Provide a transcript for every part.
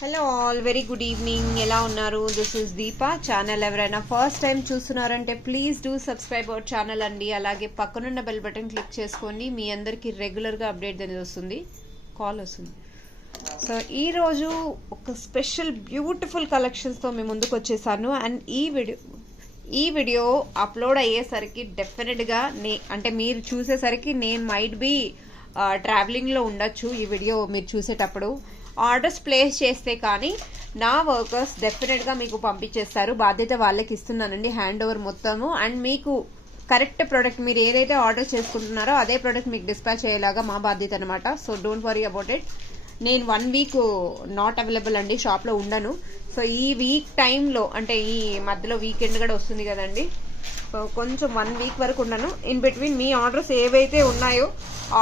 Hello all, very good evening. ఎలా ఉన్నారు? This is Deepa. Channel ఎవరైనా ఫస్ట్ టైం చూస్తున్నారంటే please do subscribe our channel అండి. అలాగే పక్కనున్న బెల్ బటన్ క్లిక్ చేసుకోండి. మీ అందరికీ రెగ్యులర్గా అప్డేట్ అనేది వస్తుంది, కాల్ వస్తుంది. సో ఈరోజు ఒక స్పెషల్ బ్యూటిఫుల్ కలెక్షన్స్తో మీ ముందుకు వచ్చేసాను. అండ్ ఈ వీడియో అప్లోడ్ అయ్యేసరికి డెఫినెట్గా అంటే మీరు చూసేసరికి నేను మైట్ బీ ట్రావెలింగ్లో ఉండొచ్చు. ఈ వీడియో మీరు చూసేటప్పుడు ఆర్డర్స్ ప్లేస్ చేస్తే కానీ నా వర్కర్స్ డెఫినెట్గా మీకు పంపించేస్తారు. బాధ్యత వాళ్ళకి ఇస్తున్నానండి, హ్యాండ్ ఓవర్ మొత్తము. అండ్ మీకు కరెక్ట్ ప్రోడక్ట్, మీరు ఏదైతే ఆర్డర్ చేసుకుంటున్నారో అదే ప్రోడక్ట్ మీకు డిస్పాచ్ అయ్యేలాగా మా బాధ్యత అనమాట. So don't worry about it. నేను 1 వీక్ నాట్ అవైలబుల్ అండి, షాప్లో ఉండను. సో ఈ వీక్ టైంలో, అంటే ఈ మధ్యలో వీకెండ్ కూడా వస్తుంది కదండి, సో కొంచెం 1 వీక్ వరకు ఉండను. ఇన్ బిట్వీన్ మీ ఆర్డర్స్ ఏవైతే ఉన్నాయో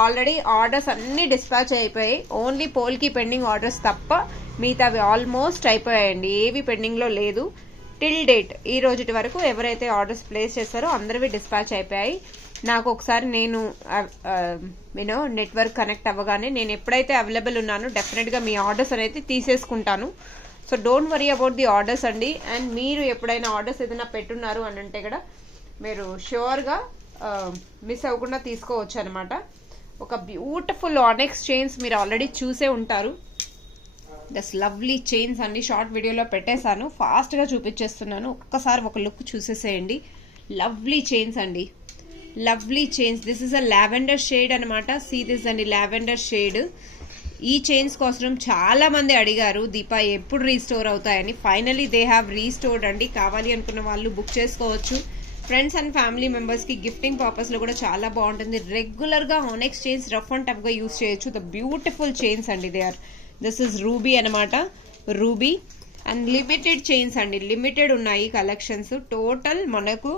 ఆల్రెడీ ఆర్డర్స్ అన్నీ డిస్పాచ్ అయిపోయాయి. ఓన్లీ పోల్కి పెండింగ్ ఆర్డర్స్ తప్ప మిగతావి ఆల్మోస్ట్ అయిపోయాయండి. ఏవి పెండింగ్లో లేదు. టిల్ డేట్ ఈ రోజుటి వరకు ఎవరైతే ఆర్డర్స్ ప్లేస్ చేస్తారో అందరివి డిస్పాచ్ అయిపోయాయి. నాకు ఒకసారి నేను నెట్వర్క్ కనెక్ట్ అవ్వగానే నేను ఎప్పుడైతే అవైలబుల్ ఉన్నానో డెఫినెట్గా మీ ఆర్డర్స్ అనేది తీసేసుకుంటాను. So don't worry about the orders అండి. అండ్ మీరు ఎప్పుడైనా ఆర్డర్స్ ఏదైనా పెట్టున్నారు అని అంటే కూడా మీరు ష్యూర్గా మిస్ అవ్వకుండా తీసుకోవచ్చు అనమాట. ఒక బ్యూటిఫుల్ ఆనెక్స్ చైన్స్ మీరు ఆల్రెడీ చూసే ఉంటారు. దస్ లవ్లీ చైన్స్ అండి. షార్ట్ వీడియోలో పెట్టేశాను, ఫాస్ట్గా చూపించేస్తున్నాను. ఒక్కసారి ఒక లుక్ చూసేసేయండి. లవ్లీ చైన్స్ అండి, lovely chains. This is a lavender shade అనమాట. సీ దిస్ అండి, లావెండర్ షేడ్. ఈ చైన్స్ కోసం చాలా మంది అడిగారు, దీపా ఎప్పుడు రీస్టోర్ అవుతాయని. ఫైనలీ దే హ్యావ్ రీస్టోర్డ్ అండి. కావాలి అనుకున్న వాళ్ళు బుక్ చేసుకోవచ్చు. ఫ్రెండ్స్ అండ్ ఫ్యామిలీ మెంబర్స్కి గిఫ్టింగ్ పర్పస్లో కూడా చాలా బాగుంటుంది. రెగ్యులర్గా ఆనెక్స్ చైన్స్ రఫ్ అండ్ టఫ్గా యూస్ చేయొచ్చు. ద బ్యూటిఫుల్ చైన్స్ అండి they are. This is ruby అనమాట, రూబీ. అండ్ లిమిటెడ్ చైన్స్ అండి, లిమిటెడ్ ఉన్నాయి కలెక్షన్స్. టోటల్ మనకు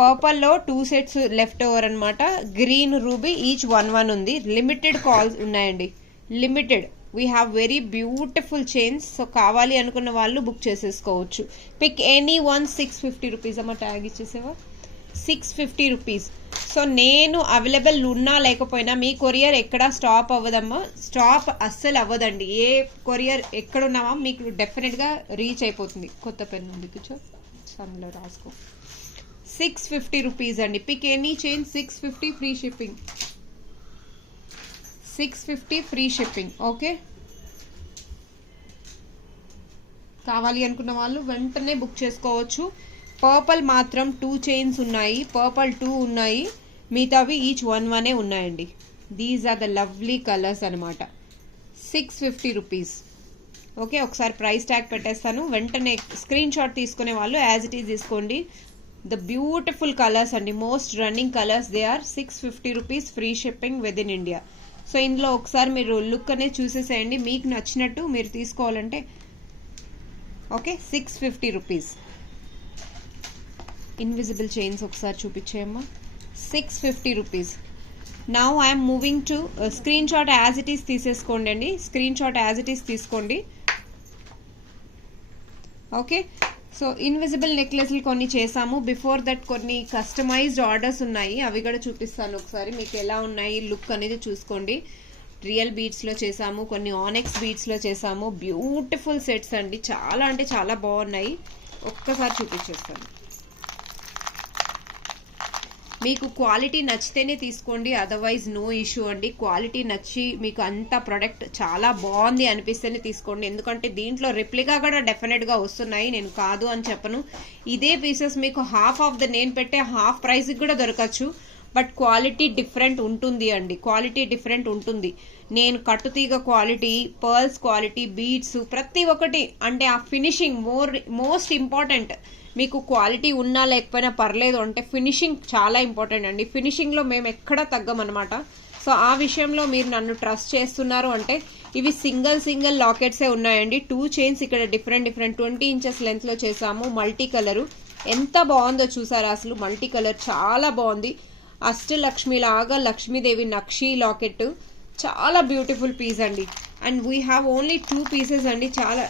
పర్పల్లో 2 సెట్స్ లెఫ్ట్ ఓవర్ అనమాట. గ్రీన్ రూబీ ఈచ్ 1 ఉంది. లిమిటెడ్ కాల్స్ ఉన్నాయండి, limited. We have very beautiful chains. So కావాలి అనుకున్న వాళ్ళు బుక్ చేసేసుకోవచ్చు. Pick any one. 650 రూపీస్ అమ్మ, ట్యాగ్ ఇచ్చేసేవా? 650 రూపీస్. సో నేను అవైలబుల్ ఉన్నా లేకపోయినా మీ కొరియర్ ఎక్కడా స్టాప్ అవ్వదమ్మా, స్టాప్ అస్సలు అవ్వదండి. ఏ కొరియర్ ఎక్కడున్నామా మీకు డెఫినెట్గా రీచ్ అయిపోతుంది. కొత్త పెన్ ఉంది, కూర్చో, అందులో రాసుకో. 650 రూపీస్ అండి. Pick any chain. 650 free shipping. 650 free shipping. Okay, కావాలి అనుకున్న వాళ్ళు వెంటనే బుక్ చేసుకోవచ్చు. పర్పల్ మాత్రం 2 చైన్స్ ఉన్నాయి, పర్పల్ 2 ఉన్నాయి, మిగతావి ఈచ్ 1 ఉన్నాయండి. These are the lovely colours అనమాట. 650 రూపీస్. ఓకే, ఒకసారి ప్రైస్ ట్యాగ్ పెట్టేస్తాను. వెంటనే స్క్రీన్ షాట్ తీసుకునే వాళ్ళు యాజ్ ఇట్ ఈజ్ తీసుకోండి. ద బ్యూటిఫుల్ కలర్స్ అండి, most running colours. They are 650 rupees free shipping with in India. So ఇందులో ఒకసారి మీరు లుక్ అనేది చూసేసేయండి. మీకు నచ్చినట్టు మీరు తీసుకోవాలంటే ఓకే. 650 రూపీస్. ఇన్విజిబుల్ చైన్స్ ఒకసారి చూపించేయమ్మా. 650 rupees. Now I'm moving to screen shot as it is తీసేసుకోండి అండి. Screen shot as it is తీసుకోండి. ఓకే, సో ఇన్విజిబుల్ నెక్లెస్లు కొన్ని చేసాము. బిఫోర్ దట్ కొన్ని కస్టమైజ్డ్ ఆర్డర్స్ ఉన్నాయి, అవి కూడా చూపిస్తాను ఒకసారి. మీకు ఎలా ఉన్నాయి లుక్ అనేది చూసుకోండి. రియల్ బీడ్స్లో చేసాము, కొన్ని ఆనెక్స్ బీడ్స్లో చేసాము. బ్యూటిఫుల్ సెట్స్ అండి, చాలా అంటే చాలా బాగున్నాయి. ఒక్కసారి చూపించేస్తాను. మీకు క్వాలిటీ నచ్చితేనే తీసుకోండి, అదర్వైజ్ నో ఇష్యూ అండి. క్వాలిటీ నచ్చి మీకు అంత ప్రోడక్ట్ చాలా బాగుంది అనిపిస్తేనే తీసుకోండి. ఎందుకంటే దీంట్లో రిప్లికా కూడా డెఫినెట్గా వస్తున్నాయి, నేను కాదు అని చెప్పను. ఇదే పీసెస్ మీకు హాఫ్ ఆఫ్ ద నేను పెట్టే హాఫ్ ప్రైస్కి కూడా దొరకచ్చు. బట్ క్వాలిటీ డిఫరెంట్ ఉంటుంది అండి, క్వాలిటీ డిఫరెంట్ ఉంటుంది. నేను కట్టుతీగ క్వాలిటీ, పర్ల్స్ క్వాలిటీ, బీడ్స్ ప్రతి ఒక్కటి, అంటే ఆ ఫినిషింగ్ మోస్ట్ ఇంపార్టెంట్. మీకు క్వాలిటీ ఉన్నా లేకపోయినా పర్లేదు అంటే ఫినిషింగ్ చాలా ఇంపార్టెంట్ అండి. ఫినిషింగ్లో మేము ఎక్కడా తగ్గమన్నమాట. సో ఆ విషయంలో మీరు నన్ను ట్రస్ట్ చేస్తున్నారు అంటే ఇవి సింగిల్ లాకెట్సే ఉన్నాయండి. 2 చైన్స్ ఇక్కడ డిఫరెంట్ 20 ఇంచెస్ లెంత్లో చేసాము. మల్టీ కలరు ఎంత బాగుందో చూసారా అసలు. మల్టీ కలర్ చాలా బాగుంది. అష్టలక్ష్మి లాగా లక్ష్మీదేవి నక్షి లాకెట్, చాలా బ్యూటిఫుల్ పీస్ అండి. And we have only 2 pieces అండి. చాలా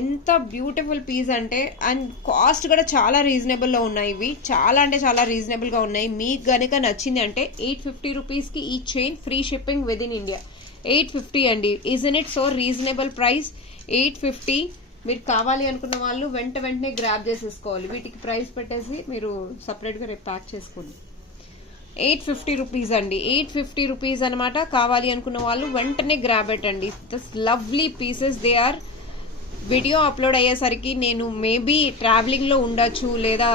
ఎంత బ్యూటిఫుల్ పీస్ అంటే, అండ్ కాస్ట్ కూడా చాలా రీజనబుల్లో ఉన్నాయి. ఇవి చాలా అంటే చాలా రీజనబుల్గా ఉన్నాయి. మీకు కనుక నచ్చింది అంటే 850 రూపీస్కి ఈ chain free shipping with in India. 850 అండి. Isn't it so reasonable price. 850 మీరు కావాలి అనుకున్న వాళ్ళు వెంటనే గ్రాబ్ చేసేసుకోవాలి. వీటికి ప్రైస్ పెట్టేసి మీరు సపరేట్గా రేపు ప్యాక్ చేసుకోండి. 850 రూపీస్ అండి. 850 రూపీస్ అనమాట. కావాలి అనుకున్న వాళ్ళు వెంటనే గ్రాబ్ పెట్టండి. This lovely pieces they are. Video upload అయ్యేసరికి నేను మేబీ ట్రావెలింగ్లో ఉండొచ్చు, లేదా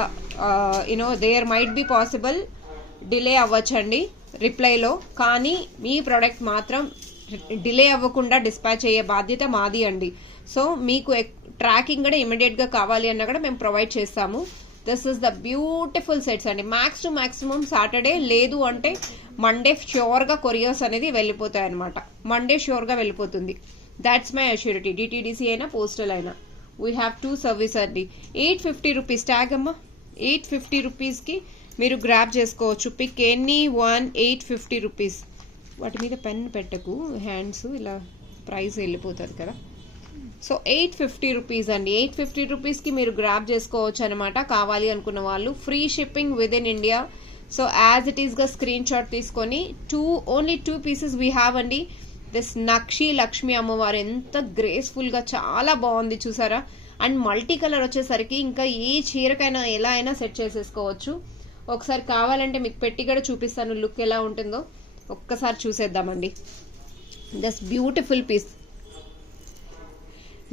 there might be possible delay అవ్వచ్చండి రిప్లైలో. కానీ మీ ప్రోడక్ట్ మాత్రం డిలే అవ్వకుండా డిస్పాచ్ అయ్యే బాధ్యత మాది అండి. సో మీకు ట్రాకింగ్ కూడా ఇమీడియట్గా కావాలి అన్నా కూడా మేము ప్రొవైడ్ చేస్తాము. This is the beautiful sets అండి. మ్యాక్స్ టు మ్యాక్సిమం సాటర్డే, లేదు అంటే మండే ష్యూర్గా కొరియర్స్ అనేది వెళ్ళిపోతాయి అనమాట. మండే ష్యూర్గా వెళ్ళిపోతుంది. That's my assurity. డిటీడీసీ అయినా పోస్టల్ అయినా వీ హ్యావ్ 2 సర్వీస్ అండి. 850 రూపీస్ ట్యాగ్ అమ్మా. 850 రూపీస్కి మీరు గ్రాబ్ చేసుకోవచ్చు. Pick any one. 850 రూపీస్. వాటి మీద పెన్ పెట్టకు, హ్యాండ్స్ ఇలా ప్రైస్ వెళ్ళిపోతుంది కదా. సో 850 రూపీస్ అండి. 850 రూపీస్కి మీరు గ్రాబ్ చేసుకోవచ్చు అనమాట. కావాలి అనుకున్న వాళ్ళు free shipping with in India. So as it ఈస్గా స్క్రీన్ షాట్ తీసుకొని ఓన్లీ 2 పీసెస్ వీ హ్యావ్ అండి. దిస్ నక్షి లక్ష్మి అమ్మవారు ఎంత గ్రేస్ఫుల్గా చాలా బాగుంది చూసారా. అండ్ మల్టీ కలర్ వచ్చేసరికి ఇంకా ఏ చీరకైనా ఎలా అయినా సెట్ చేసేసుకోవచ్చు. ఒకసారి కావాలంటే మీకు పెట్టి కూడా చూపిస్తాను లుక్ ఎలా ఉంటుందో. ఒక్కసారి చూసేద్దామండి. This beautiful piece,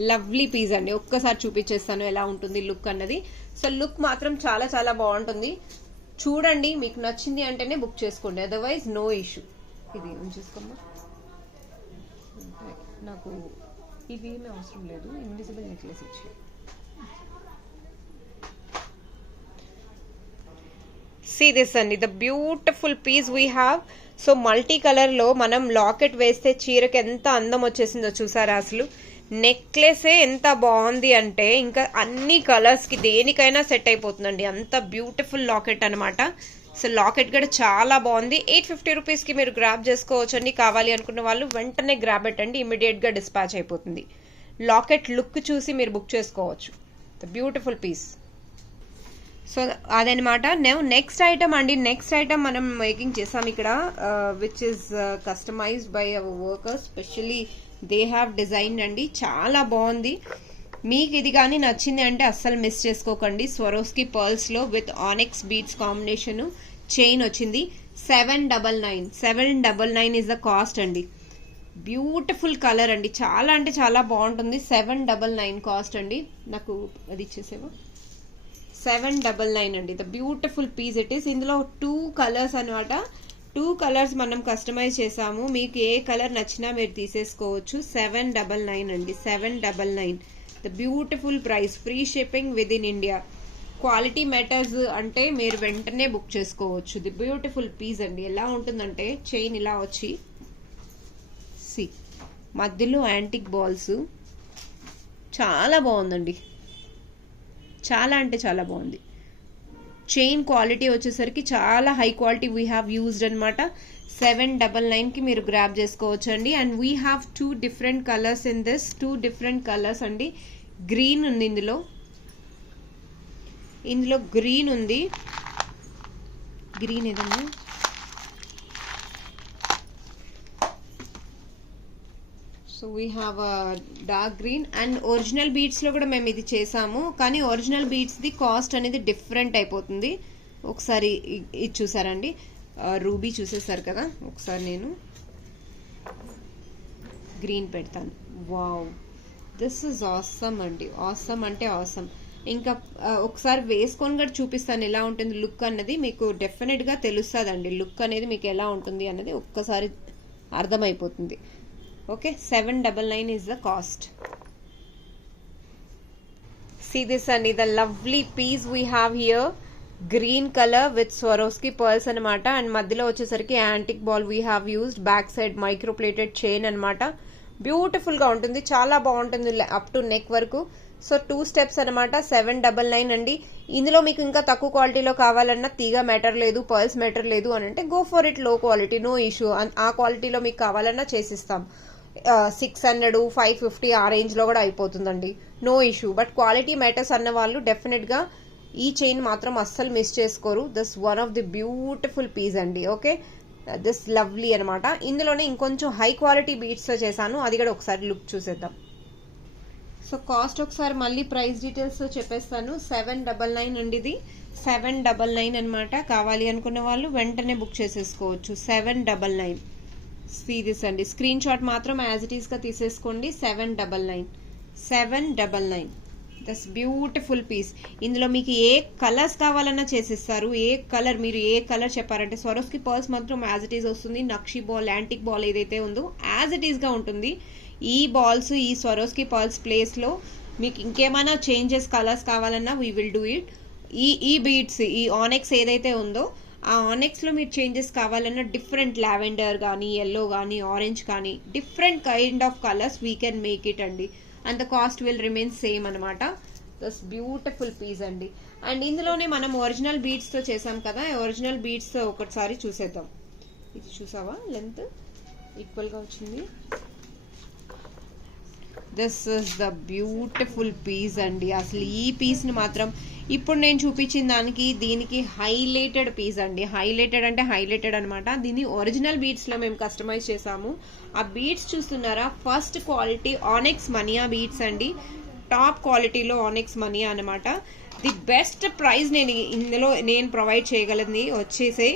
lovely piece అండి. ఒక్కసారి చూపించేస్తాను ఎలా ఉంటుంది లుక్ అన్నది. సో లుక్ మాత్రం చాలా చాలా బాగుంటుంది. చూడండి, మీకు నచ్చింది అంటేనే బుక్ చేసుకోండి, అదర్వైజ్ నో ఇష్యూ. ఇది ఉంచేసుకోమ్మా. నాకు ఇవి ఏమీ అవసరం లేదు, ఇన్విజిబుల్ నెక్లెస్ ఇచ్చి. సీ దిస్ అండి, the beautiful piece we have. So multi కలర్లో మనం లాకెట్ వేస్తే చీరకి ఎంత అందం వచ్చేసిందో చూసారా. అసలు నెక్లెసే ఎంత బాగుంది అంటే ఇంకా అన్ని కలర్స్కి దేనికైనా సెట్ అయిపోతుందండి. అంత బ్యూటిఫుల్ లాకెట్ అనమాట. సో లాకెట్ కూడా చాలా బాగుంది. 850 రూపీస్కి మీరు గ్రాబ్ చేసుకోవచ్చు అండి. కావాలి అనుకున్న వాళ్ళు వెంటనే గ్రాబ్ పెట్టండి, ఇమీడియట్గా డిస్పాచ్ అయిపోతుంది. లాకెట్ లుక్ చూసి మీరు బుక్ చేసుకోవచ్చు. The beautiful piece. సో అదనమాట. నెక్స్ట్ ఐటమ్ అండి. నెక్స్ట్ ఐటమ్ మనం మేకింగ్ చేసాం ఇక్కడ, which is customized by our workers. Specially they have design అండి. చాలా బాగుంది. మీకు ఇది కానీ నచ్చింది అంటే అస్సలు మిస్ చేసుకోకండి. స్వరోస్కి పర్ల్స్లో with onyx beads combination chain వచ్చింది. 799. 799 ఇస్ ద కాస్ట్ అండి. బ్యూటిఫుల్ కలర్ అండి. చాలా అంటే చాలా బాగుంటుంది. 799 కాస్ట్ అండి. నాకు అది ఇచ్చేసేవా. 799 అండి. The beautiful piece it is. ఇందులో 2 కలర్స్ అనమాట. 2 కలర్స్ మనం కస్టమైజ్ చేసాము. మీకు ఏ కలర్ నచ్చినా మీరు తీసేసుకోవచ్చు. 799 అండి. 799. The beautiful price. Free shipping with in India. Quality matters అంటే మీరు వెంటనే బుక్ చేసుకోవచ్చు. ది బ్యూటిఫుల్ పీస్ అండి. ఎలా ఉంటుందంటే చైన్ ఇలా వచ్చి మధ్యలో యాంటిక్ బాల్స్. చాలా బాగుందండి. చాలా అంటే చాలా బాగుంది. చైన్ క్వాలిటీ వచ్చేసరికి చాలా high quality we have used అనమాట. 799కి మీరు గ్రాబ్ చేసుకోవచ్చు అండి. And we have 2 different colours in this. 2 different colours అండి. గ్రీన్ ఉంది ఇందులో గ్రీన్ ఉంది. గ్రీన్ ఏదన్నా so we have dark green. And original బీడ్స్లో కూడా మేము ఇది చేసాము, కానీ ఒరిజినల్ బీడ్స్ది కాస్ట్ అనేది డిఫరెంట్ అయిపోతుంది. ఒకసారి ఇది చూసారండి, రూబీ చూసేసారు కదా. ఒకసారి నేను గ్రీన్ పెడతాను. వావ్, దిస్ ఇస్ ఆసమ్ అండి. ఆసమ్ అంటే ఆసమ్. ఇంకా ఒకసారి వేసుకొని కూడా చూపిస్తాను ఎలా ఉంటుంది లుక్ అన్నది. మీకు డెఫినెట్గా తెలుస్తుందండి లుక్ అనేది మీకు ఎలా ఉంటుంది అన్నది ఒక్కసారి అర్థమైపోతుంది. Okay, 799 is the cost. See this అండి, the lovely piece we have here. Green color with Swarovski pearls అనమాట. అండ్ మధ్యలో వచ్చేసరికి antique ball we have used. Back side micro plated chain అనమాట. బ్యూటిఫుల్ గా ఉంటుంది, చాలా బాగుంటుంది అప్ టు నెక్ వరకు. సో 2 స్టెప్స్ అనమాట. 799 అండి. ఇందులో మీకు ఇంకా తక్కువ క్వాలిటీలో కావాలన్నా తీగ మ్యాటర్ లేదు, పర్ల్స్ మ్యాటర్ లేదు అని అంటే గో ఫర్ ఇట్. లో క్వాలిటీ, నో ఇష్యూ. ఆ క్వాలిటీలో మీకు కావాలన్నా చేసిస్తాం. 600, 550 ఆ రేంజ్లో కూడా అయిపోతుందండి, no issue. But quality matters అన్న వాళ్ళు డెఫినెట్గా ఈ చైన్ మాత్రం అస్సలు మిస్ చేసుకోరు. This one of the beautiful piece అండి. ఓకే, దిస్ లవ్లీ అనమాట. ఇందులోనే ఇంకొంచెం హై క్వాలిటీ బీడ్స్తో చేశాను, అది కూడా ఒకసారి లుక్ చూసేద్దాం. సో కాస్ట్ ఒకసారి మళ్ళీ ప్రైస్ డీటెయిల్స్తో చెప్పేస్తాను. 799 అండి, ఇది 799 అనమాట. కావాలి అనుకున్న వాళ్ళు వెంటనే బుక్ చేసేసుకోవచ్చు. 799 సీరీస్ అండి. స్క్రీన్ షాట్ మాత్రం యాజ్ ఇట్ ఈస్గా తీసేసుకోండి. 799 దస్ బ్యూటిఫుల్ పీస్. ఇందులో మీకు ఏ కలర్స్ కావాలన్నా చేసేస్తారు. ఏ కలర్ మీరు ఏ కలర్ చెప్పారంటే స్వరోస్కి పర్ల్స్ మాత్రం యాజ్ ఇట్ ఈస్ వస్తుంది. నక్షి బాల్, యాంటిక్ బాల్ ఏదైతే ఉందో యాజ్ ఇట్ ఈస్గా ఉంటుంది. ఈ బాల్స్, ఈ స్వరోస్కి పర్ల్స్ ప్లేస్లో మీకు ఇంకేమైనా చేంజెస్ కలర్స్ కావాలన్నా వీ విల్ డూ ఇట్. ఈ బీడ్స్, ఈ ఆనెక్స్ ఏదైతే ఉందో ఆ ఆనెక్స్లో మీరు చేంజెస్ కావాలన్నా డిఫరెంట్ లావెండర్ కానీ, ఎల్లో కానీ, ఆరెంజ్ కానీ, different kind of colours we can make it అండి. And the cost will remain same అనమాట. దస్ బ్యూటిఫుల్ పీస్ అండి. అండ్ ఇందులోనే మనం ఒరిజినల్ బీడ్స్తో చేసాం కదా, ఒరిజినల్ బీడ్స్తో ఒకసారి చూసేద్దాం. ఇది చూసావా, లెంత్ ఈక్వల్గా వచ్చింది. This is the beautiful piece అండి. అసలు ఈ పీస్ని మాత్రం ఇప్పుడు నేను చూపించిన దానికి దీనికి హైలైటెడ్ పీస్ అండి. హైలైటెడ్ అంటే హైలైటెడ్ అనమాట. దీన్ని ఒరిజినల్ బీడ్స్లో మేము కస్టమైజ్ చేసాము. ఆ బీడ్స్ చూస్తున్నారా, first quality onyx mania beads అండి. టాప్ క్వాలిటీలో ఆనెక్స్ మనియా అనమాట. ది బెస్ట్ ప్రైస్ ఇందులో నేను ప్రొవైడ్ చేయగలిగింది వచ్చేసి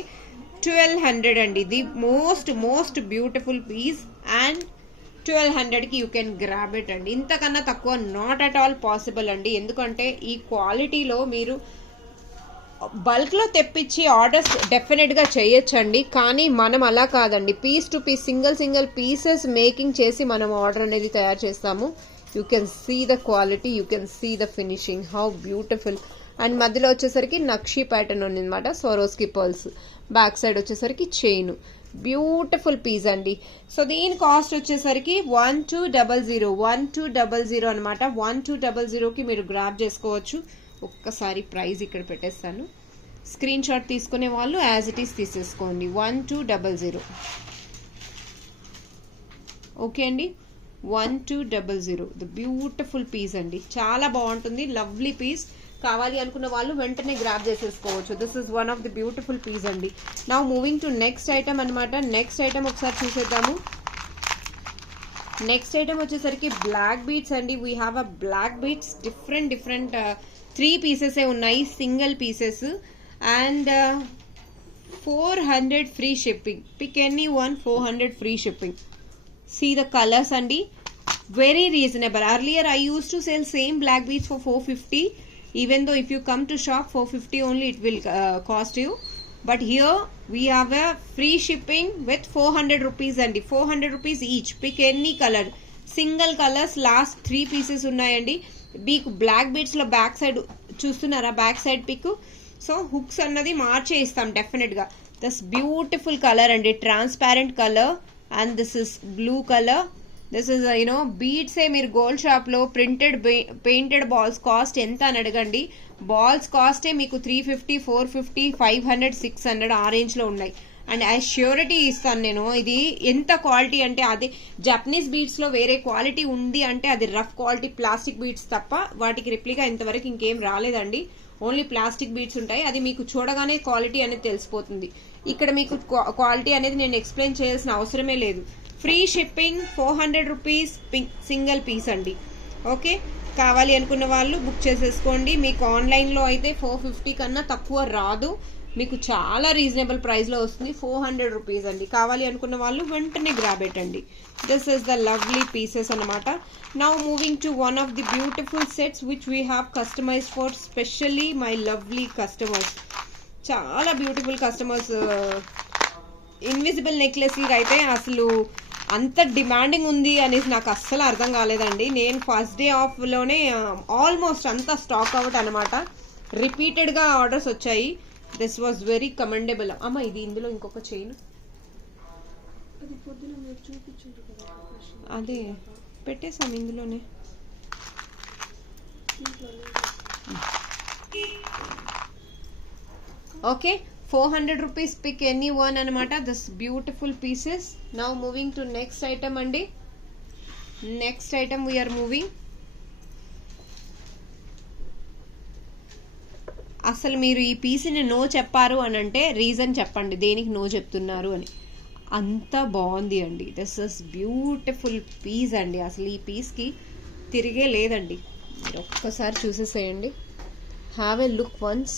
1200 అండి. The most beautiful piece and 1200కి యూ కెన్ గ్రాబ్ ఇట్ అండి. ఇంతకన్నా తక్కువ నాట్ అట్ ఆల్ పాసిబుల్ అండి. ఎందుకంటే ఈ క్వాలిటీలో మీరు బల్క్లో తెప్పించి ఆర్డర్స్ డెఫినెట్గా చేయొచ్చండి. కానీ మనం అలా కాదండి, piece to piece single pieces making చేసి మనం ఆర్డర్ అనేది తయారు చేస్తాము. You can see the quality, you can see the finishing, how beautiful. And మధ్యలో వచ్చేసరికి నక్షి ప్యాటర్న్ ఉంది అనమాట, స్వరోస్కి పర్ల్స్. బ్యాక్ సైడ్ వచ్చేసరికి చైన్. బ్యూటిఫుల్ పీస్ అండి. సో దీని కాస్ట్ వచ్చేసరికి 1200 అనమాట. 1200కి మీరు గ్రాబ్ చేసుకోవచ్చు. ఒక్కసారి ప్రైస్ ఇక్కడ పెట్టేస్తాను. స్క్రీన్ షాట్ తీసుకునే వాళ్ళు యాజ్ ఇట్ ఈస్ తీసేసుకోండి. 1200. ఓకే అండి, 1200. ద బ్యూటిఫుల్ పీస్ అండి, చాలా బాగుంటుంది. Lovely piece. కావాలి అనుకున్న వాళ్ళు వెంటనే గ్రాబ్ చేసేసుకోవచ్చు. This is one of the beautiful piece అండి. Now moving to next item అనమాట. నెక్స్ట్ ఐటమ్ ఒకసారి చూసేద్దాము. నెక్స్ట్ ఐటమ్ వచ్చేసరికి బ్లాక్ బీట్స్ అండి. We have a black beads, different 3 pieces ఉన్నాయి, single pieces. And 400 free shipping. Pick any one, 400 free shipping. See the colors andi, very reasonable. Earlier I used to sell same black beads for 450, even though if you come to shop 450 only it will cost you, but here we have a free shipping with 400 rupees andi. 400 rupees each. Pick any color, single colors. Last 3 pieces unnayandi. Meeku black beads lo back side చూస్తున్నారా, back side pic. So hooks అన్నది మార్చే ఇస్తాం definite గా. This beautiful colour అండి, transparent colour. And this is blue colour. This is బీడ్సే. మీరు gold shop లో painted balls cost ఎంత అని అడగండి. బాల్స్ కాస్టే మీకు 350, 450, 500, 600 ఆ రేంజ్ లో ఉన్నాయి. అండ్ ష్యూరిటీ ఇస్తాను నేను. ఇది ఎంత క్వాలిటీ అంటే, అది జపనీస్ బీడ్స్ లో వేరే క్వాలిటీ ఉంది అంటే అది రఫ్ క్వాలిటీ ప్లాస్టిక్ బీడ్స్ తప్ప వాటికి రిప్లికా ఇంతవరకు ఇంకేం రాలేదండి. ఓన్లీ ప్లాస్టిక్ బీడ్స్ ఉంటాయి. అది మీకు చూడగానే క్వాలిటీ అనేది తెలిసిపోతుంది. ఇక్కడ మీకు క్వాలిటీ అనేది నేను ఎక్స్ప్లెయిన్ చేయాల్సిన అవసరమే లేదు. Free shipping, 400 rupees single piece అండి. ఓకే, కావాలి అనుకున్న వాళ్ళు బుక్ చేసేసుకోండి. మీకు ఆన్లైన్లో అయితే 450 కన్నా తక్కువ రాదు. మీకు చాలా రీజనబుల్ ప్రైస్లో వస్తుంది. 400 రూపీస్ అండి. కావాలి అనుకున్న వాళ్ళు వెంటనే గ్రాబ్ పెట్టండి. This is the lovely pieces అనమాట. Now moving to one of the beautiful sets which we have customised for specially my lovely customers. చాలా బ్యూటిఫుల్ కస్టమర్స్. ఇన్విజిబుల్ నెక్లెస్ అయితే అసలు అంత డిమాండింగ్ ఉంది అనేసి నాకు అస్సలు అర్థం కాలేదండి. నేను ఫస్ట్ డే ఆఫ్లోనే ఆల్మోస్ట్ అంతా స్టాక్ అవుట్ అనమాట. రిపీటెడ్గా ఆర్డర్స్ వచ్చాయి. This was very commendable. అమ్మ ఇది ఇందులో ఇంకొక చైన్ అదే పెట్టేసాం ఇందులోనే. Okay, 400 rupees pick any one అనమాట. This beautiful pieces. Now moving to next item అండి. Next item we're moving. అసలు మీరు ఈ పీస్ని నో చెప్పారు అని అంటే రీజన్ చెప్పండి దేనికి నో చెప్తున్నారు అని. అంత బాగుంది అండి. దిస్ ఇస్ బ్యూటిఫుల్ పీస్ అండి. అసలు ఈ పీస్కి తిరిగే లేదండి. మీరు ఒక్కసారి చూసేసేయండి. Have a look once.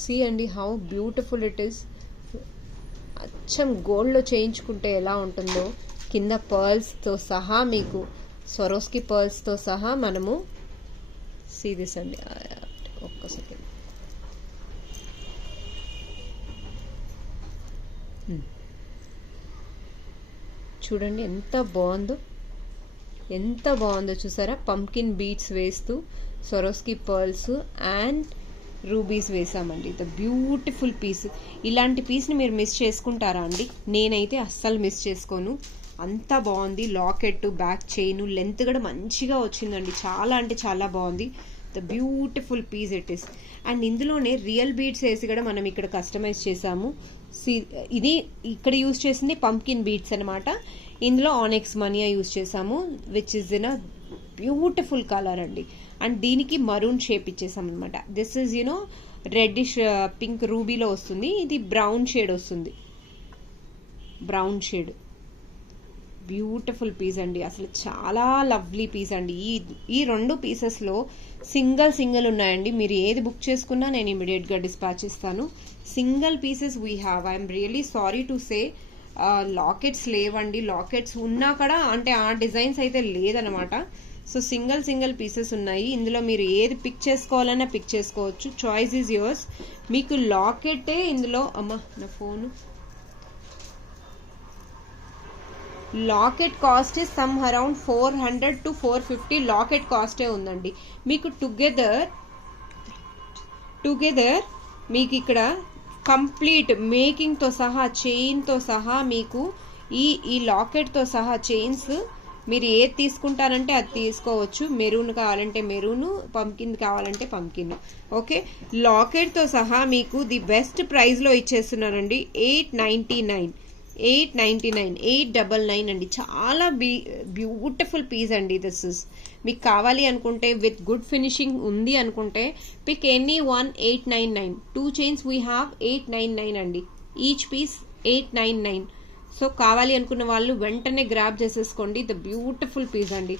See అండి హౌ బ్యూటిఫుల్ ఇట్ ఈస్. అచ్చం గోల్డ్లో చేయించుకుంటే ఎలా ఉంటుందో కింద పర్ల్స్తో సహా మీకు స్వరోస్కి పర్ల్స్తో సహా మనము సీ దిస్ అండి. ఒక్క సెకండ్. చూడండి ఎంత బాగుందో, ఎంత బాగుందో చూసారా. పంకిన్ బీడ్స్ వేస్తూ స్వరోస్కి పర్ల్స్ అండ్ రూబీస్ వేసామండి. The beautiful piece. ఇలాంటి పీస్ని మీరు మిస్ చేసుకుంటారా అండి? నేనైతే అస్సలు మిస్ చేసుకోను. అంత బాగుంది. లాకెట్, బ్యాక్ చైన్, లెంత్ కూడా మంచిగా వచ్చిందండి. చాలా అంటే చాలా బాగుంది. The beautiful piece it is. And ఇందులోనే రియల్ బీడ్స్ వేసి కూడా మనం ఇక్కడ కస్టమైజ్ చేసాము. ఇది ఇక్కడ యూజ్ చేసింది పంకిన్ బీడ్స్ అనమాట. ఇందులో ఆనెక్స్ మనియా యూజ్ చేసాము which is in a beautiful colour అండి. అండ్ దీనికి మరూన్ షేప్ ఇచ్చేసాం అనమాట. This is you know reddish pink రూబీలో వస్తుంది. ఇది బ్రౌన్ షేడ్ వస్తుంది. బ్రౌన్ షేడ్ బ్యూటిఫుల్ పీస్ అండి. అసలు చాలా లవ్లీ పీస్ అండి. ఈ రెండు పీసెస్లో సింగిల్ ఉన్నాయండి. మీరు ఏది బుక్ చేసుకున్నా నేను ఇమీడియట్గా డిస్పాచ్ ఇస్తాను. Single pieces we have. I'm really sorry to say lockets లేవండి. లాకెట్స్ ఉన్నా కూడా అంటే ఆ డిజైన్స్ అయితే లేదనమాట. సో సింగిల్ పీసెస్ ఉన్నాయి. ఇందులో మీరు ఏది పిక్ చేసుకోవాలన్నా పిక్ చేసుకోవచ్చు. Choice is yours. మీకు లాకెట్టే ఇందులో అమ్మా నా phone locket cost some around 400 to 450 locket కాస్టే ఉందండి. మీకు టుగెదర్ మీకు ఇక్కడ కంప్లీట్ మేకింగ్తో సహా చైన్తో సహా మీకు ఈ లాకెట్తో సహా చైన్స్ మీరు ఏది తీసుకుంటారంటే అది తీసుకోవచ్చు. మెరూన్ కావాలంటే మెరూను, పంకిన్ కావాలంటే పంకిన్. ఓకే, లాకెట్తో సహా మీకు ది బెస్ట్ ప్రైస్లో ఇచ్చేస్తున్నానండి. 899 అండి. చాలా బ్యూటిఫుల్ పీస్ అండి. దిస్ ఇస్ మీకు కావాలి అనుకుంటే విత్ గుడ్ ఫినిషింగ్ ఉంది అనుకుంటే pick any one. 899. 2 chains we have 899 అండి. Each piece 899. సో కావాలి అనుకున్న వాళ్ళు వెంటనే గ్రాబ్ చేసేసుకోండి. ద బ్యూటిఫుల్ పీస్ అండి.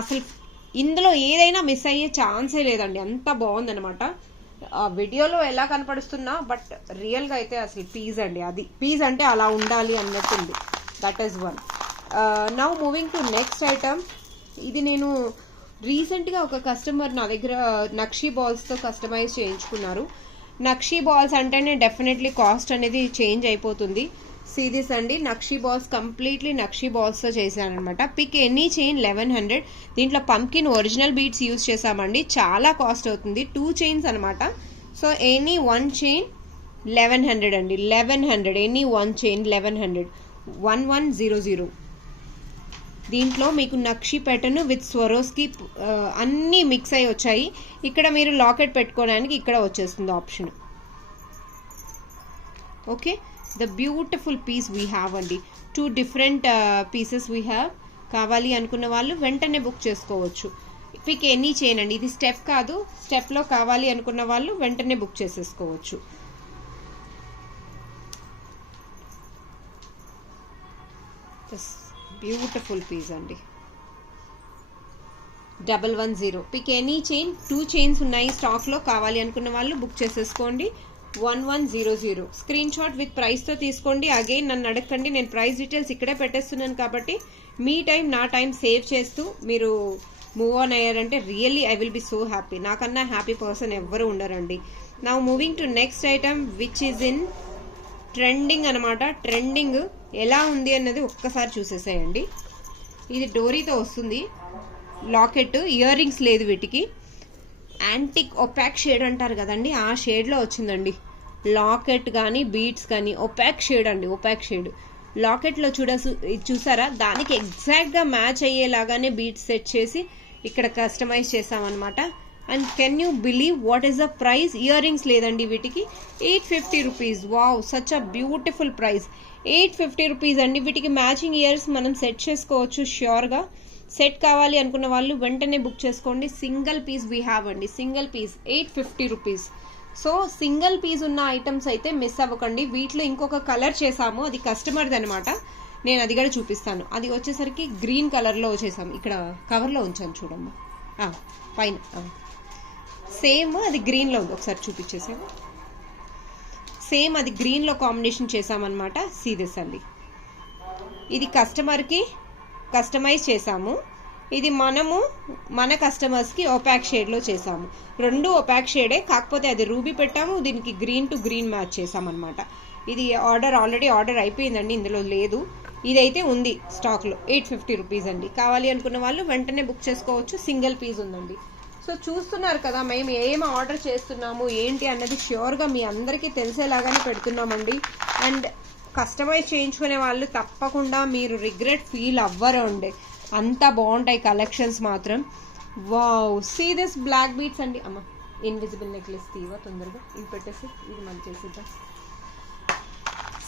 అసలు ఇందులో ఏదైనా మిస్ అయ్యే ఛాన్సే లేదండి. అంత బాగుందనమాట. వీడియోలో ఎలా కనపడుతున్నా బట్ రియల్గా అయితే అసలు పీస్ అండి. అది పీస్ అంటే అలా ఉండాలి అన్నట్టుంది. That is one. Now moving to next item. ఇది నేను రీసెంట్గా ఒక కస్టమర్ నా దగ్గర నక్షీ బాల్స్తో కస్టమైజ్ చేయించుకున్నారు. నక్షీ బాల్స్ అంటేనే డెఫినెట్లీ కాస్ట్ అనేది చేంజ్ అయిపోతుంది. సీరీస్ అండి. నక్షీ బాల్స్ కంప్లీట్లీ నక్షీ బాల్స్తో చేశాను అనమాట. Pick any chain 1100. దీంట్లో పంకిన్ ఒరిజినల్ బీడ్స్ యూజ్ చేసామండి. చాలా కాస్ట్ అవుతుంది. 2 చైన్స్ అనమాట. సో ఎనీ 1 చైన్ 1100 అండి. 1100 ఎనీ 1 చైన్ 1100. 1100. దీంట్లో మీకు నక్షీ ప్యాటర్న్ విత్ స్వరోస్కి అన్నీ మిక్స్ అయ్యి వచ్చాయి. ఇక్కడ మీరు లాకెట్ పెట్టుకోవడానికి ఇక్కడ వచ్చేస్తుంది option. Okay, the beautiful piece we have అండి. 2 డిఫరెంట్ పీసెస్ వీ హ్యావ్. కావాలి అనుకున్న వాళ్ళు వెంటనే బుక్ చేసుకోవచ్చు. పిక్ ఎనీ చైన్ అండి. ఇది స్టెప్ కాదు. స్టెప్లో కావాలి అనుకున్న వాళ్ళు వెంటనే బుక్ చేసేసుకోవచ్చు. బ్యూటిఫుల్ పీస్ అండి. 110. Pick any chain. 2 చైన్స్ ఉన్నాయి స్టాక్లో. కావాలి అనుకున్న వాళ్ళు బుక్ చేసేసుకోండి. 1100. స్క్రీన్ షాట్ విత్ ప్రైస్తో తీసుకోండి. అగైన్ నన్ను అడగండి, నేను ప్రైస్ డీటెయిల్స్ ఇక్కడే పెట్టేస్తున్నాను కాబట్టి మీ టైం నా టైం సేవ్ చేస్తూ మీరు మూవ్ ఆన్ అయ్యారంటే really I will be so happy. నాకన్నా హ్యాపీ పర్సన్ ఎవ్వరు ఉండరండి. Now moving to next item which is in trending అనమాట. ట్రెండింగ్ ఎలా ఉంది అన్నది ఒక్కసారి చూసేసేయండి. ఇది డోరీతో వస్తుంది. లాకెట్, ఇయర్ రింగ్స్ లేదు వీటికి. యాంటిక్ ఒపాక్ షేడ్ అంటారు కదండి, ఆ షేడ్లో వచ్చిందండి. లాకెట్ కానీ బీడ్స్ కానీ ఒపాక్ షేడ్ అండి. ఒపాక్ షేడ్ లాకెట్లో చూసారా, దానికి ఎగ్జాక్ట్గా మ్యాచ్ అయ్యేలాగానే బీడ్స్ సెట్ చేసి ఇక్కడ కస్టమైజ్ చేసామన్నమాట. And can you believe what is the price? Ear rings లేదండి వీటికి. 850 rupees. Wow, such a beautiful price. 850 rupees అండి. వీటికి మ్యాచింగ్ ఇయర్స్ మనం సెట్ చేసుకోవచ్చు ష్యూర్గా. సెట్ కావాలి అనుకున్న వాళ్ళు వెంటనే బుక్ చేసుకోండి. సింగిల్ పీస్ వీ హ్యావ్ అండి, single piece 850 rupees. So single piece ఉన్న ఐటమ్స్ అయితే మిస్ అవ్వకండి. వీటిలో ఇంకొక కలర్ చేసాము, అది కస్టమర్ది అనమాట, నేను అది కూడా చూపిస్తాను. అది వచ్చేసరికి గ్రీన్ కలర్లో వచ్చేసాము, ఇక్కడ కవర్లో ఉంచాను చూడమ్మా పైన, సేమ్ అది గ్రీన్లో ఉంది, ఒకసారి చూపించేసాము. సేమ్ అది గ్రీన్లో కాంబినేషన్ చేసామన్నమాట. సీరియస్ అండి, ఇది కస్టమర్కి కస్టమైజ్ చేసాము. ఇది మనము మన కస్టమర్స్కి ఒపాక్ షేడ్లో చేసాము. రెండు ఒపాక్ షేడే, కాకపోతే అది రూబీ పెట్టాము, దీనికి గ్రీన్ టు గ్రీన్ మ్యాచ్ చేసామన్నమాట. ఇది ఆల్రెడీ ఆర్డర్ అయిపోయిందండి, ఇందులో లేదు. ఇదైతే ఉంది స్టాక్లో, 850 రూపీస్ అండి. కావాలి అనుకున్న వాళ్ళు వెంటనే బుక్ చేసుకోవచ్చు, సింగిల్ పీస్ ఉందండి. సో చూస్తున్నారు కదా మేము ఏం ఆర్డర్ చేస్తున్నాము ఏంటి అన్నది ష్యూర్గా మీ అందరికీ తెలిసేలాగానే పెడుతున్నామండి. అండ్ కస్టమైజ్ చేయించుకునే వాళ్ళు తప్పకుండా మీరు రిగ్రెట్ ఫీల్ అవ్వరు అండి, అంతా బాగుంటాయి కలెక్షన్స్ మాత్రం. Wow, see this black beads అండి. అమ్మ ఇన్విజిబుల్ నెక్లెస్ తీవా తొందరగా, ఇది పెట్టేసి ఇది మనం చేసేద్దాం.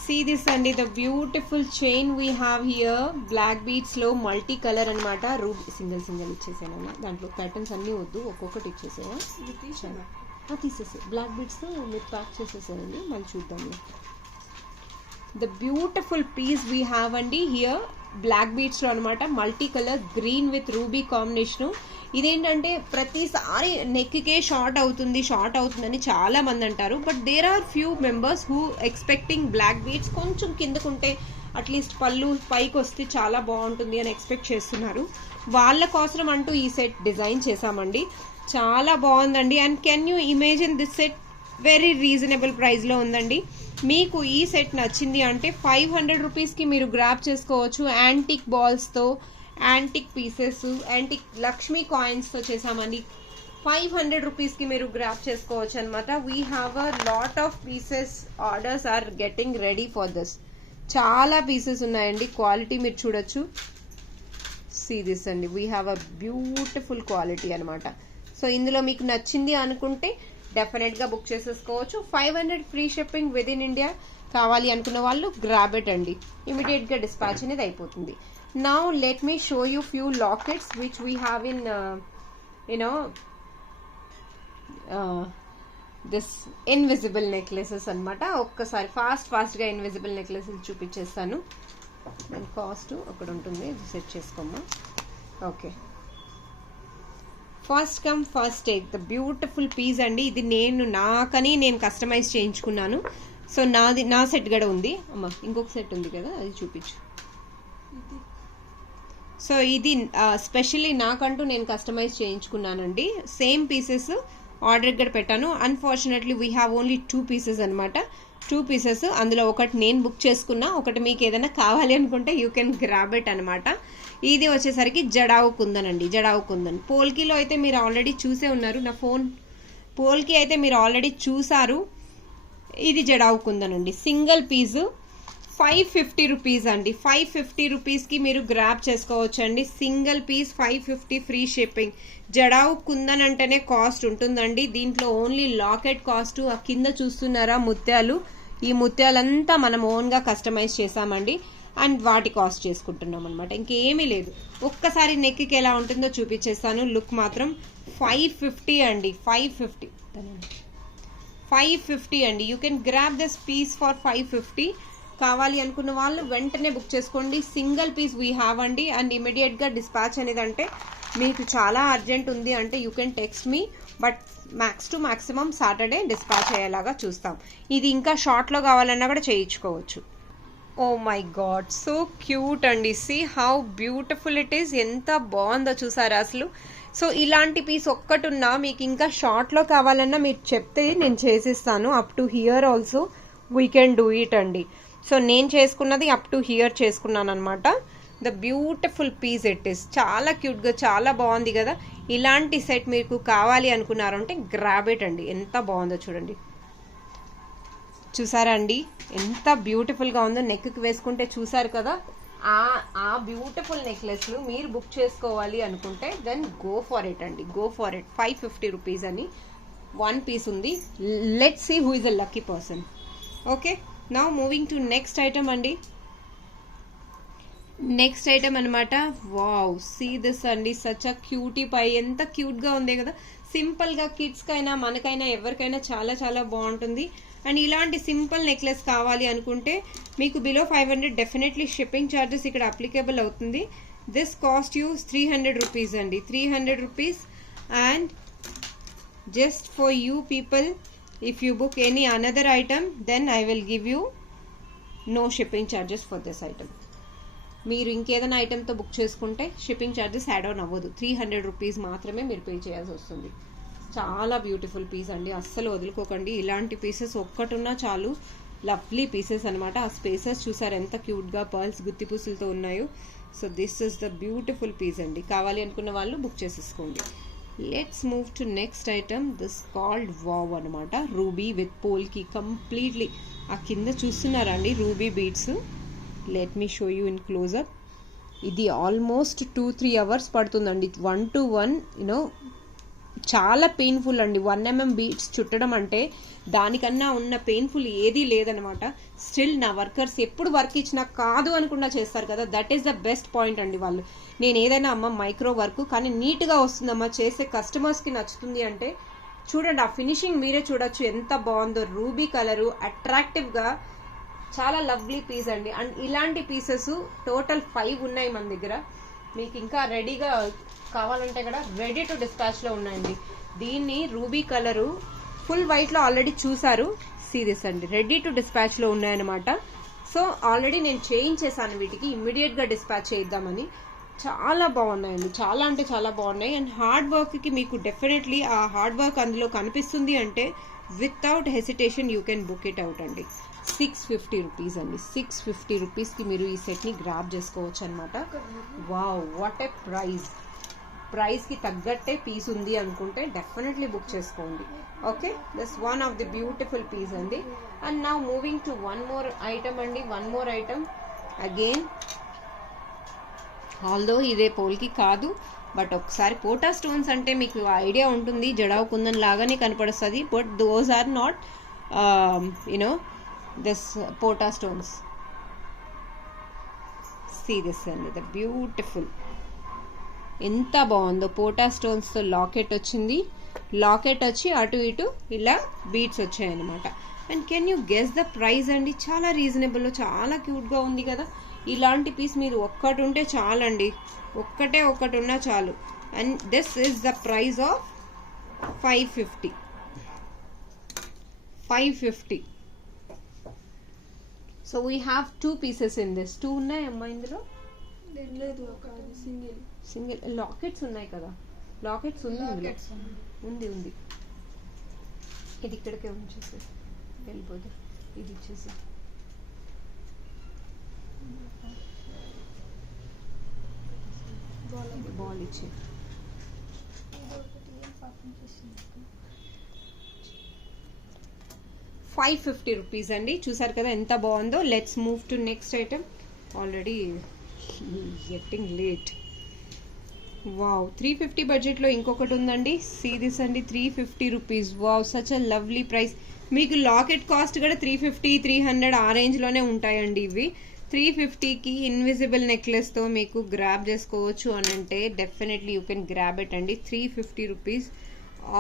సీ దిస్ అండి, the beautiful chain we have here, black beads లో మల్టీ కలర్ అనమాట. రూబీ సింగిల్ ఇచ్చేసాను, దాంట్లో ప్యాటర్న్స్ అన్ని వద్దు, ఒక్కొక్కటి ఇచ్చేసాను. తీసేసి బ్లాక్ బీట్స్ మీరు ప్యాక్ చేసేసానండి, మళ్ళీ చూద్దాం. The beautiful piece we have అండి హియర్, బ్లాక్ బీట్స్ లో అనమాట, multi colour green with ruby combination. ఇదేంటంటే ప్రతిసారి నెక్కే షార్ట్ అవుతుందని చాలా మంది అంటారు. But there are few members who expecting black beads కొంచెం కిందకుంటే అట్లీస్ట్ పళ్ళు పైకి వస్తే చాలా బాగుంటుంది అని ఎక్స్పెక్ట్ చేస్తున్నారు. వాళ్ళ కోసం అంటూ ఈ సెట్ డిజైన్ చేసామండి, చాలా బాగుందండి. And can you imagine this set very reasonable ప్రైస్లో ఉందండి. మీకు ఈ సెట్ నచ్చింది అంటే 500 రూపీస్కి మీరు గ్రాప్ చేసుకోవచ్చు. యాంటిక్ బాల్స్తో, యాంటిక్ పీసెస్, యాంటిక్ లక్ష్మీ కాయిన్స్తో చేసామండి. 500 రూపీస్కి మీరు గ్రాప్ చేసుకోవచ్చు అనమాట. We have a lot of pieces, orders are getting ready for this. చాలా పీసెస్ ఉన్నాయండి, క్వాలిటీ మీరు చూడొచ్చు. సీ దిస్ అండి, we have a beautiful quality అనమాట. సో ఇందులో మీకు నచ్చింది అనుకుంటే డెఫినెట్గా బుక్ చేసేసుకోవచ్చు. 500 free shipping with in India. కావాలి అనుకున్న వాళ్ళు గ్రాబ్ ఇట్ అండి, ఇమీడియట్గా డిస్పాచ్ అనేది అయిపోతుంది. Now let me show you few lockets which we have in this invisible necklaces అనమాట. ఒక్కసారి ఫాస్ట్గా ఇన్విజిబుల్ నెక్లెసెస్ చూపించేస్తాను. దాని కాస్ట్ అక్కడ ఉంటుంది, సెట్ చేసుకోమ్మా. Okay, first come first take the beautiful piece అండి. ఇది నేను కస్టమైజ్ చేయించుకున్నాను. సో నా సెట్ కూడా ఉంది అమ్మ, ఇంకొక సెట్ ఉంది కదా అది చూపించు. సో ఇది స్పెషల్లీ నాకంటూ నేను కస్టమైజ్ చేయించుకున్నానండి. సేమ్ పీసెస్ ఆర్డర్ కూడా పెట్టాను. Unfortunately we have only 2 pieces అనమాట. 2 పీసెస్, అందులో ఒకటి నేను బుక్ చేసుకున్నా, ఒకటి మీకు ఏదైనా కావాలి అనుకుంటే యూ కెన్ గ్రాబ్ ఇట్ అనమాట. ఇది వచ్చేసరికి జడావు కుందన్ అండి, జడావు కుందన్. పోల్కీలో అయితే మీరు ఆల్రెడీ చూసే ఉన్నారు, నా ఫోన్ పోల్కీ అయితే మీరు ఆల్రెడీ చూసారు. ఇది జడావు కుందన్ అండి, సింగిల్ పీసు 550 రూపీస్ అండి. 550 రూపీస్కి మీరు గ్రాప్ చేసుకోవచ్చు అండి. Single piece 550 free shipping. Jadau kundan అంటేనే కాస్ట్ ఉంటుందండి. దీంట్లో ఓన్లీ లాకెట్ కాస్ట్, ఆ కింద చూస్తున్నారా ముత్యాలు, ఈ ముత్యాలంతా మనం ఓన్గా కస్టమైజ్ చేసామండి. అండ్ వాటి కాస్ట్ చేసుకుంటున్నాం అనమాట, ఇంకేమీ లేదు. ఒక్కసారి నెక్కి ఎలా ఉంటుందో చూపించేస్తాను. లుక్ మాత్రం 550 అండి, 550 అండి. You can grab this piece for 550. కావాలి అనుకున్న వాళ్ళు వెంటనే బుక్ చేసుకోండి. సింగిల్ పీస్ వీ హ్యావ్ అండి. అండ్ ఇమీడియట్గా డిస్పాచ్ అనేది అంటే మీకు చాలా అర్జెంట్ ఉంది అంటే you can text me, but maximum Saturday dispatch అయ్యేలాగా చూస్తాం. ఇది ఇంకా షార్ట్లో కావాలన్నా కూడా చేయించుకోవచ్చు. Oh my God, so cute అండి. See how beautiful it is, ఎంత బాగుందో చూసారా అసలు. సో ఇలాంటి పీస్ ఒక్కటి ఉన్నా మీకు ఇంకా షార్ట్లో కావాలన్నా మీరు చెప్తే నేను చేసిస్తాను. Up to here also we can do it అండి. సో నేను చేసుకున్నది అప్ టు హియర్ చేసుకున్నాను అనమాట. The beautiful piece it is, చాలా క్యూట్గా చాలా బాగుంది కదా. ఇలాంటి సెట్ మీకు కావాలి అనుకున్నారంటే గ్రాబ్ ఇట్ అండి. ఎంత బాగుందో చూడండి, చూసారా అండి ఎంత బ్యూటిఫుల్గా ఉందో. నెక్కి వేసుకుంటే చూసారు కదా, ఆ బ్యూటిఫుల్ నెక్లెస్లు మీరు బుక్ చేసుకోవాలి అనుకుంటే దెన్ గో ఫర్ ఇట్ అండి, గో ఫర్ ఇట్. 550 రూపీస్ అని 1 పీస్ ఉంది. Let's see who is the lucky person. Okay, now moving to next item అండి. నెక్స్ట్ ఐటమ్ అనమాట. వావ్, సీ దిస్ అండి, సచ్ అ క్యూటీ పై. ఎంత cute గా ఉంది కదా. సింపుల్ గా కిడ్స్ కైనా మనకైనా ఎవరికైనా చాలా చాలా బాగుంటుంది. అండ్ ఇలాంటి సింపుల్ నెక్లెస్ కావాలి అనుకుంటే మీకు బిలో 500 డెఫినెట్లీ షిప్పింగ్ ఛార్జెస్ ఇక్కడ అప్లికేబుల్ అవుతుంది. దిస్ కాస్ట్ యూ 300 రూపీస్ అండి, 300 rupees. And just for you people, if you book any another item, then I will give you no shipping charges for this item. మీరు ఇంకేదైనా ఐటెంతో book చేసుకుంటే shipping charges add on అవ్వదు. 300 rupees మాత్రమే మీరు pay చేయాల్సి వస్తుంది. చాలా బ్యూటిఫుల్ పీస్ అండి, అస్సలు వదులుకోకండి. ఇలాంటి పీసెస్ ఒక్కటున్నా చాలు, లవ్లీ పీసెస్ అనమాట. ఆ స్పేసెస్ చూసారు ఎంత క్యూట్గా పర్ల్స్ గుత్తి పూసలతో ఉన్నాయో. So this is the beautiful piece అండి. కావాలి అనుకున్న వాళ్ళు బుక్ చేసేసుకోండి. Let's move to next item. This called wow అనమాట. Ruby with polki completely. ఆ కింద చూస్తున్నారండి ruby beads. Let me show you in close up. ఇది ఆల్మోస్ట్ 2-3 అవర్స్ పడుతుందండి 1 to 1. యూనో చాలా పెయిన్ఫుల్ అండి. 1 mm బీడ్స్ చుట్టడం అంటే దానికన్నా ఉన్న పెయిన్ఫుల్ ఏదీ లేదనమాట. స్టిల్ నా వర్కర్స్ ఎప్పుడు వర్క్ ఇచ్చినా కాదు అనుకుండా చేస్తారు కదా, that is the best point అండి. వాళ్ళు నేను ఏదైనా అమ్మ మైక్రో వర్క్ కానీ నీట్గా వస్తుందమ్మా, చేసే కస్టమర్స్కి నచ్చుతుంది అంటే చూడండి, ఆ ఫినిషింగ్ మీరే చూడొచ్చు ఎంత బాగుందో. రూబీ కలరు అట్రాక్టివ్గా చాలా లవ్లీ పీస్ అండి. అండ్ ఇలాంటి పీసెస్ టోటల్ 5 ఉన్నాయి మన దగ్గర. మీకు ఇంకా రెడీగా కావాలంటే కూడా రెడీ టు డిస్పాచ్లో ఉన్నాయండి. దీన్ని రూబీ కలరు ఫుల్ వైట్లో ఆల్రెడీ చూసారు. సీరియస్ అండి, రెడీ టు డిస్పాచ్లో ఉన్నాయన్నమాట. సో ఆల్రెడీ నేను చేయించేసాను వీటికి, ఇమ్మీడియట్గా డిస్పాచ్ చేద్దామని. చాలా బాగున్నాయండి, చాలా అంటే చాలా బాగున్నాయి. అండ్ హార్డ్ వర్క్కి మీకు డెఫినెట్లీ ఆ హార్డ్ వర్క్ అందులో కనిపిస్తుంది అంటే without hesitation you can book it out అండి. 650 రూపీస్ అండి. 650 రూపీస్కి మీరు ఈ సెట్ని గ్రాప్ చేసుకోవచ్చు అనమాట. Wow, what a price. ప్రైస్కి తగ్గట్టే పీస్ ఉంది అనుకుంటే డెఫినెట్లీ బుక్ చేసుకోండి. Okay, this one of the beautiful piece అండి. And now moving to one more item అండి. One more item again, although ఇదే పోల్కి కాదు, బట్ ఒకసారి పోటా స్టోన్స్ అంటే మీకు ఐడియా ఉంటుంది, జడావు కుందన్ లాగానే కనపడుస్తుంది. But those are not you know this pota stones. See this అండి, ద బ్యూటిఫుల్. ఎంత బాగుందో. పోటా స్టోన్స్తో లాకెట్ వచ్చింది. లాకెట్ వచ్చి అటు ఇటు ఇలా బీడ్స్ వచ్చాయి అనమాట. And can you guess the price అండి. చాలా రీజనబుల్, చాలా క్యూట్గా ఉంది కదా. ఇలాంటి పీస్ మీరు ఒక్కటి ఉంటే చాలండి, ఒక్కటి ఉన్నా చాలు. And this is the price of 550. So we have 2 pieces in this. 2 ఉన్నాయమ్మా ఇందులో? సింగిల్ లాకెట్స్ ఉన్నాయి కదా. లాకెట్స్ ఉంది, ఉంది. ఇది ఇక్కడికే ఉంచేసి వెళ్ళిపోదు. ఇది ఇచ్చేసి బాల్ ఇచ్చే. $550 రూపీస్ అండి. చూసారు కదా ఎంత బాగుందో. Let's move to next item. Already getting late. Wow, 350 బడ్జెట్లో ఇంకొకటి ఉందండి. సీ దిస్ అండి, 350 rupees. Wow, such a lovely price. మీకు లాకెట్ కాస్ట్ కూడా 350, 300 ఆ రేంజ్లోనే ఉంటాయండి ఇవి. 350కి ఇన్విజిబుల్ నెక్లెస్తో మీకు గ్రాబ్ చేసుకోవచ్చు అని అంటే definitely you can grab it అండి. 350 రూపీస్.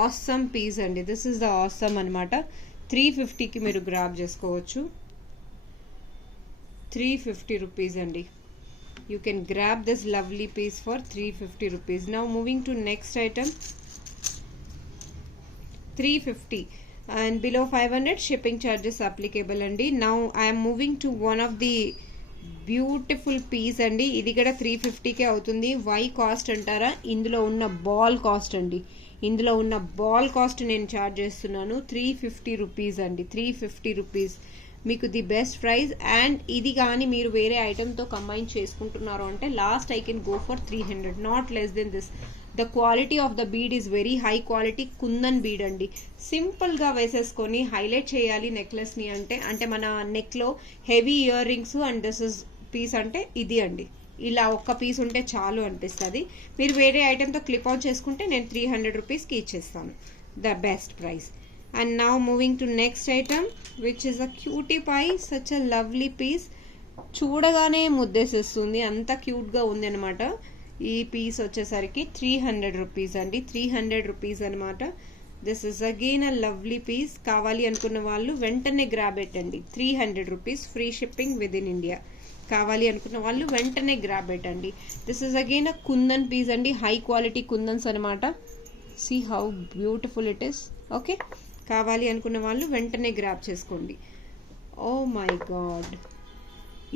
ఆసమ్ పీస్ అండి. దిస్ ఇస్ ద ఆసమ్ అనమాట. 350కి మీరు గ్రాబ్ చేసుకోవచ్చు. 350 రూపీస్ అండి. You can grab this lovely piece for 350 rupees. Now moving to next item. 350 and below 500 shipping charges applicable andi. Now I am moving to one of the beautiful piece andi. ఇది కూడా 350 కే అవుతుంది. why cost అంటారా? ఇందులో ఉన్న ball cost అండి. ఇందులో ఉన్న ball cost నేను చార్జ్ చేస్తున్నాను 350 రూపీస్ అండి. 350 రూపీస్ మీకు ది బెస్ట్ ప్రైస్. అండ్ ఇది కానీ మీరు వేరే ఐటమ్తో కంబైన్ చేసుకుంటున్నారు అంటే last I can go for 300, not less than this. The quality of the bead is very high quality kundan bead అండి. సింపుల్గా వేసేసుకొని హైలైట్ చేయాలి నెక్లెస్ని అంటే మన నెక్లో heavy earrings and this is piece అంటే ఇది అండి. ఇలా ఒక్క పీస్ ఉంటే చాలు అనిపిస్తుంది. మీరు వేరే ఐటమ్తో క్లిప్ ఆన్ చేసుకుంటే నేను 300 రూపీస్కి ఇచ్చేస్తాను. The best price. And now moving to next item, which is a cutie pie, such a lovely piece. చూడగానే ముద్దేసేస్తుంది, అంత క్యూట్గా ఉంది అనమాట. ఈ పీస్ వచ్చేసరికి 300 రూపీస్ అండి, 300 రూపీస్ అనమాట. This is again a lovely piece. కావాలి అనుకున్న వాళ్ళు వెంటనే గ్రాబ్ పెట్టండి. 300 rupees, free shipping with in India. కావాలి అనుకున్న వాళ్ళు వెంటనే గ్రాబ్ పెట్టండి. This is again a kundan piece అండి, హై క్వాలిటీ కుందన్స్ అనమాట. See how beautiful it is. Okay, కావాలి అనుకున్న వాళ్ళు వెంటనే గ్రాబ్ చేసుకోండి. ఓ మై గాడ్,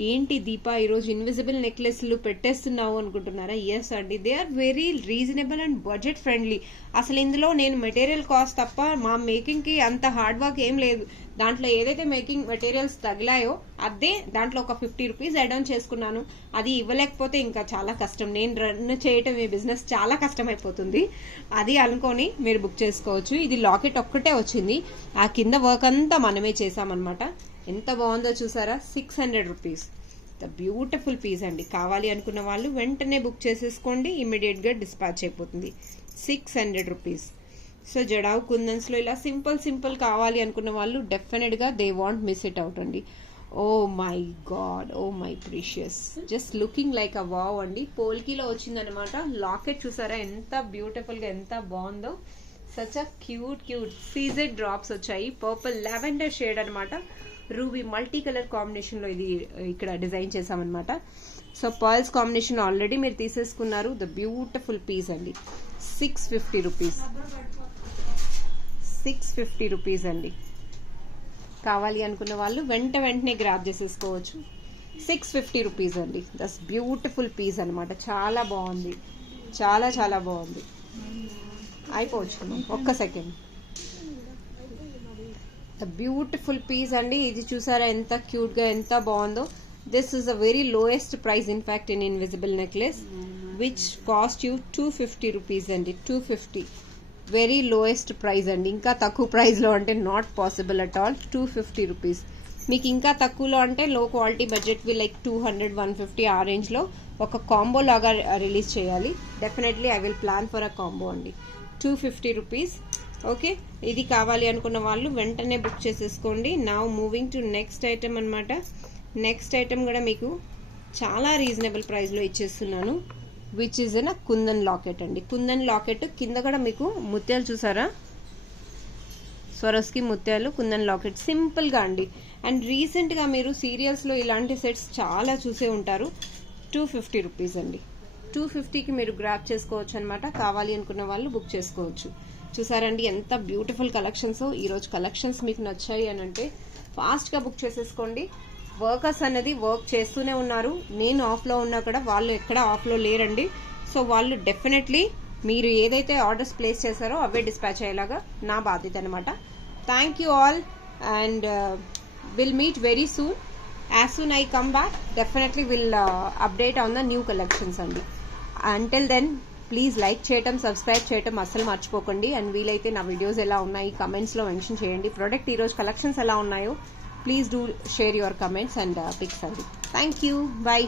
ఏంటి దీపా ఈరోజు ఇన్విజిబుల్ నెక్లెస్లు పెట్టేస్తున్నావు అనుకుంటున్నారా? ఎస్ అండి, they are very reasonable and budget friendly. అసలు ఇందులో నేను మెటీరియల్ కాస్ట్ తప్ప మా మేకింగ్కి అంత హార్డ్ వర్క్ ఏం లేదు. దాంట్లో ఏదైతే మేకింగ్ మెటీరియల్స్ తగిలాయో అదే దాంట్లో ఒక 50 రూపీస్ యాడ్ ఆన్ చేసుకున్నాను. అది ఇవ్వలేకపోతే ఇంకా చాలా కష్టం, నేను రన్ చేయటం ఈ బిజినెస్ చాలా కష్టం అయిపోతుంది. అది అనుకొని మీరు బుక్ చేసుకోవచ్చు. ఇది లాకెట్ ఒక్కటే వచ్చింది, ఆ కింద వర్క్ అంతా మనమే చేసామన్నమాట. ఎంత బాగుందో చూసారా? 600 రూపీస్. ద బ్యూటిఫుల్ పీస్ అండి. కావాలి అనుకున్న వాళ్ళు వెంటనే బుక్ చేసేసుకోండి, ఇమ్మీడియట్గా డిస్పాచ్ అయిపోతుంది. 600 రూపీస్. సో జడావ్ కుందన్స్లో ఇలా సింపుల్ కావాలి అనుకున్న వాళ్ళు డెఫినెట్గా they want miss it out అండి. Oh my God, oh my precious, just looking like a wow అండి. పోల్కీలో వచ్చిందనమాట. లాకెట్ చూసారా ఎంత బ్యూటిఫుల్గా, ఎంత బాగుందో. Such a cute CZ drops వచ్చాయి. పర్పుల్ లావెండర్ షేడ్ అనమాట. రూబీ మల్టీ కలర్ కాంబినేషన్ లో ఇది ఇక్కడ డిజైన్ చేసామన్నమాట. సో పర్ల్స్ కాంబినేషన్ ఆల్రెడీ మీరు తీసేసుకున్నారు. ద బ్యూటిఫుల్ పీస్ అండి. 650 రూపీస్, 650 రూపీస్ అండి. కావాలి అనుకున్న వాళ్ళు వెంటనే గ్రాబ్ చేసేసుకోవచ్చు. 650 రూపీస్ అండి. దట్స్ బ్యూటిఫుల్ పీస్ అనమాట. చాలా బాగుంది, చాలా బాగుంది. అయిపోవచ్చు, ఒక్క సెకండ్. ద బ్యూటిఫుల్ పీస్ అండి. ఇది చూసారా ఎంత క్యూట్ గా, ఎంత బాగుందో. This is a very lowest price in fact in invisible necklace which cost you 250 rupees అండి. 250 వెరీ లోయెస్ట్ ప్రైస్ అండి. ఇంకా తక్కువ ప్రైస్ లో అంటే not possible at all. 250 rupees. మీకు ఇంకా తక్కువలో అంటే లో క్వాలిటీ బడ్జెట్ వి లైక్ 200, 150 ఆ రేంజ్ లో ఒక కాంబో లాగా రిలీజ్ చేయాలి. Definitely I will plan for a combo అండి. 250 రూపీస్. ఓకే, ఇది కావాలి అనుకున్న వాళ్ళు వెంటనే బుక్ చేసేసుకోండి. Now moving to next item అనమాట. నెక్స్ట్ ఐటమ్ కూడా మీకు చాలా రీజనబుల్ ప్రైస్లో ఇచ్చేస్తున్నాను, which is an kundan locket అండి. కుందన్ లాకెట్ కింద కూడా మీకు ముత్యాలు చూసారా? స్వరస్కి ముత్యాలు, కుందన్ లాకెట్ సింపుల్గా అండి. అండ్ రీసెంట్గా మీరు సీరియల్స్లో ఇలాంటి సెట్స్ చాలా చూసే ఉంటారు. 250 రూపీస్ అండి. 250కి మీరు గ్రాప్ చేసుకోవచ్చు అనమాట. కావాలి అనుకున్న వాళ్ళు బుక్ చేసుకోవచ్చు. చూసారండి ఎంత బ్యూటిఫుల్ కలెక్షన్స్. ఈరోజు కలెక్షన్స్ మీకు నచ్చాయి అని అంటే ఫాస్ట్గా బుక్ చేసేసుకోండి. వర్కర్స్ అనేది వర్క్ చేస్తూనే ఉన్నారు. నేను ఆఫ్లో ఉన్నా కూడా వాళ్ళు ఎక్కడ ఆఫ్లో లేరండి. సో వాళ్ళు డెఫినెట్లీ మీరు ఏదైతే ఆర్డర్స్ ప్లేస్ చేశారో అవే డిస్పాచ్ అయ్యేలాగా నా బాధ్యత అనమాట. Thank you all and will meet very soon. As soon I come back definitely will update on the new collections అండి. అంటిల్ దెన్ ప్లీజ్ లైక్ చేయటం, సబ్స్క్రైబ్ చేయటం అస్సలు మర్చిపోకండి. అండ్ వీలైతే నా వీడియోస్ ఎలా ఉన్నాయి కమెంట్స్లో మెన్షన్ చేయండి. ప్రోడక్ట్ ఈరోజు కలెక్షన్స్ ఎలా ఉన్నాయో please do share your comments and pics అండి. Thank you, by.